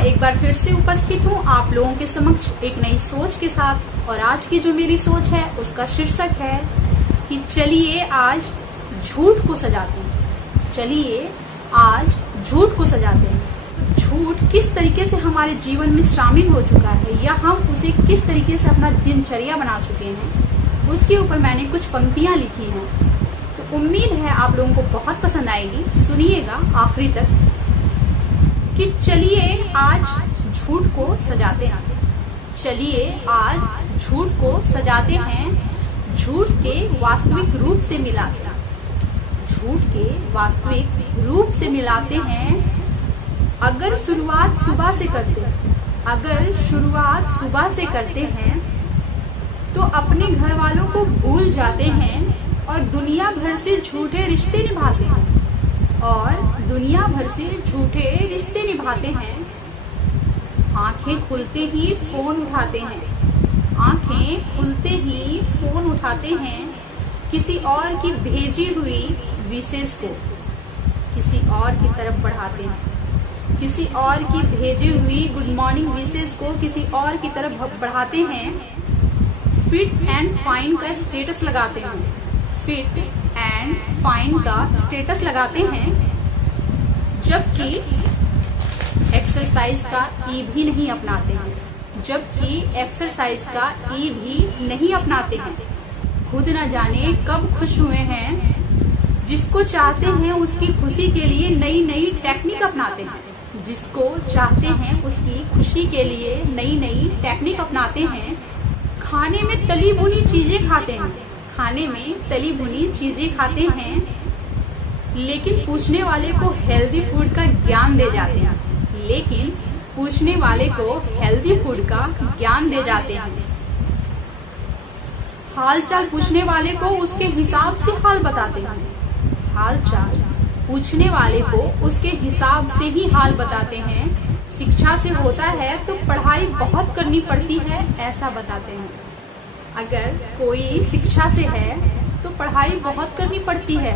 एक बार फिर से उपस्थित हूँ आप लोगों के समक्ष एक नई सोच के साथ। और आज की जो मेरी सोच है उसका शीर्षक है कि चलिए आज झूठ को सजाते हैं। चलिए आज झूठ को सजाते हैं। झूठ किस तरीके से हमारे जीवन में शामिल हो चुका है या हम उसे किस तरीके से अपना दिनचर्या बना चुके हैं, उसके ऊपर मैंने कुछ पंक्तियां लिखी हैं। तो उम्मीद है आप लोगों को बहुत पसंद आएगी। सुनिएगा आखिरी तक कि चलिए आज झूठ को सजाते हैं। चलिए आज झूठ को सजाते हैं, झूठ के वास्तविक रूप से मिलाते हैं। झूठ के वास्तविक रूप से मिलाते हैं। अगर शुरुआत सुबह से करते हैं, अगर शुरुआत सुबह से करते हैं तो अपने घर वालों को भूल जाते हैं और दुनिया भर से झूठे रिश्ते निभाते हैं। और दुनिया भर से झूठे रिश्ते निभाते हैं। आंखें खुलते ही फोन उठाते हैं, आंखें खुलते ही फोन उठाते हैं। किसी और की भेजी हुई विशेष को किसी और की तरफ बढ़ाते हैं। किसी और की भेजी हुई गुड मॉर्निंग विशेष को किसी और की तरफ बढ़ाते हैं। फिट एंड फाइन का स्टेटस लगाते हैं। फिट एंड फाइन का स्टेटस लगाते हैं, जबकि एक्सरसाइज का ई भी नहीं अपनाते हैं। जबकि एक्सरसाइज का ई भी नहीं अपनाते हैं। खुद न जाने कब खुश हुए हैं। जिसको चाहते हैं उसकी खुशी के लिए नई नई टेक्निक अपनाते हैं। जिसको चाहते हैं उसकी खुशी के लिए नई नई टेक्निक अपनाते हैं। खाने में तली भुनी चीजें खाते हैं। खाने में तली भुनी चीजें खाते हैं, लेकिन पूछने वाले को हेल्दी फूड का ज्ञान दे जाते हैं। लेकिन पूछने वाले को हेल्दी फूड का ज्ञान दे जाते हैं। हाल चाल पूछने वाले को उसके हिसाब से हाल बताते हैं। हाल चाल पूछने वाले को उसके हिसाब से ही हाल बताते हैं। शिक्षा से होता है तो पढ़ाई बहुत करनी पड़ती है, ऐसा बताते हैं। अगर कोई शिक्षा से है तो पढ़ाई बहुत करनी पड़ती है।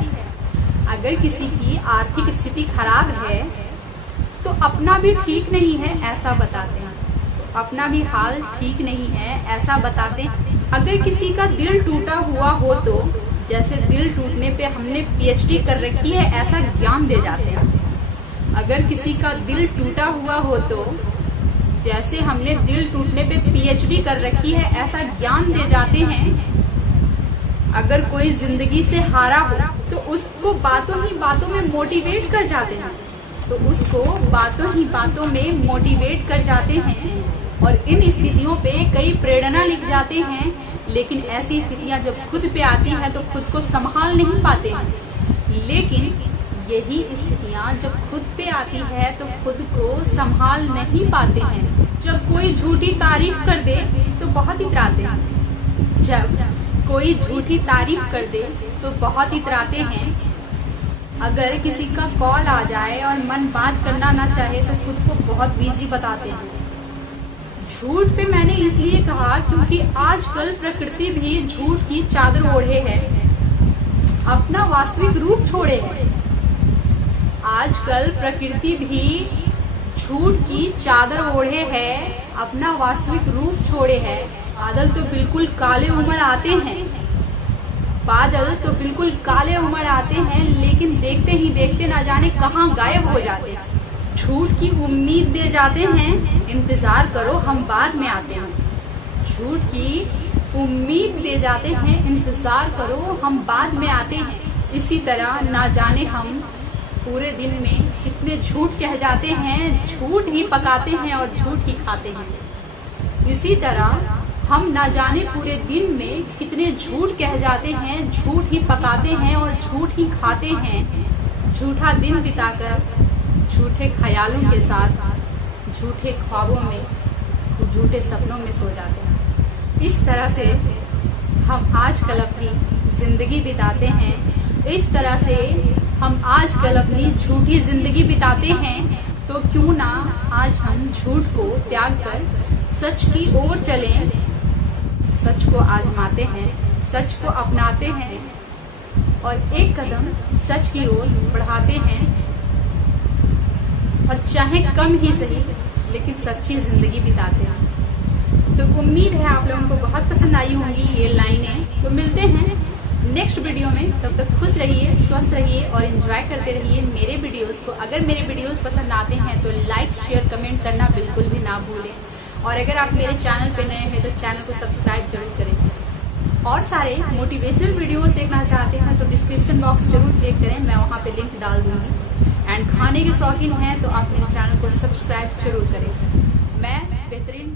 अगर किसी की आर्थिक स्थिति खराब है तो अपना भी ठीक नहीं है, ऐसा बताते हैं। अपना भी हाल ठीक नहीं है, ऐसा बताते हैं। अगर किसी का दिल टूटा हुआ हो तो जैसे दिल टूटने पे हमने पीएचडी कर रखी है, ऐसा ज्ञान दे जाते हैं। अगर किसी का दिल टूटा हुआ हो तो जैसे हमने दिल टूटने पे पीएचडी कर रखी है, ऐसा ज्ञान दे जाते हैं। अगर कोई जिंदगी से हारा हो तो उसको बातों ही बातों में मोटिवेट कर जाते हैं। तो उसको बातों ही बातों में मोटिवेट कर जाते हैं। और इन स्थितियों पे कई प्रेरणा लिख जाते हैं, लेकिन ऐसी स्थितियां जब खुद पे आती है तो खुद को संभाल नहीं पाते हैं। लेकिन यही स्थितियां जब खुद पे आती है तो खुद को संभाल नहीं पाते हैं। जब कोई झूठी तारीफ कर दे तो बहुत इतराते हैं। जब कोई झूठी तारीफ कर दे तो बहुत इतराते हैं। अगर किसी का कॉल आ जाए और मन बात करना ना चाहे तो खुद को बहुत बिजी बताते हैं। झूठ पे मैंने इसलिए कहा क्योंकि आजकल प्रकृति भी झूठ की चादर ओढ़े है, अपना वास्तविक रूप छोड़े है। आजकल प्रकृति भी झूठ की चादर ओढ़े है, अपना वास्तविक रूप छोड़े है। बादल तो बिल्कुल काले उमड़ आते हैं, बादल तो बिल्कुल काले उमड़ आते हैं, लेकिन देखते ही देखते ना जाने कहाँ गायब हो जाते हैं। झूठ की उम्मीद दे जाते हैं, इंतजार करो हम बाद में आते हैं। झूठ की उम्मीद दे जाते हैं, इंतजार करो हम बाद में आते हैं। इसी तरह ना जाने हम पूरे दिन में कितने झूठ कह जाते हैं, झूठ ही पकाते हैं और झूठ ही खाते हैं। इसी तरह हम ना जाने पूरे दिन में कितने झूठ कह जाते हैं, झूठ ही पकाते हैं और झूठ ही खाते हैं। झूठा दिन बिताकर झूठे ख्यालों के साथ झूठे ख्वाबों में, झूठे सपनों में सो जाते हैं। इस तरह से हम आजकल अपनी जिंदगी बिताते हैं। इस तरह से हम आजकल अपनी झूठी जिंदगी बिताते हैं। तो क्यों ना आज हम झूठ को त्याग कर सच की ओर चलें, सच को आजमाते हैं, सच को अपनाते हैं और एक कदम सच की ओर बढ़ाते हैं। और चाहे कम ही सही, लेकिन सच्ची जिंदगी बिताते हैं। तो उम्मीद है आप लोगों को बहुत पसंद आई होंगी ये लाइनें। तो मिलते हैं नेक्स्ट वीडियो में, तब तक खुश रहिए, स्वस्थ रहिए और एंजॉय करते रहिए मेरे वीडियोस को। अगर मेरे वीडियोस पसंद आते हैं तो लाइक, शेयर, कमेंट करना बिल्कुल भी ना भूलें। और अगर आप मेरे चैनल पे नए हैं तो चैनल को सब्सक्राइब जरूर करें। और सारे मोटिवेशनल वीडियोस देखना चाहते हैं तो डिस्क्रिप्शन बॉक्स जरूर चेक करें, मैं वहाँ पे लिंक डाल दूंगी। एंड खाने के शौकीन हैं तो आप मेरे चैनल को सब्सक्राइब जरूर करें। मैं बेहतरीन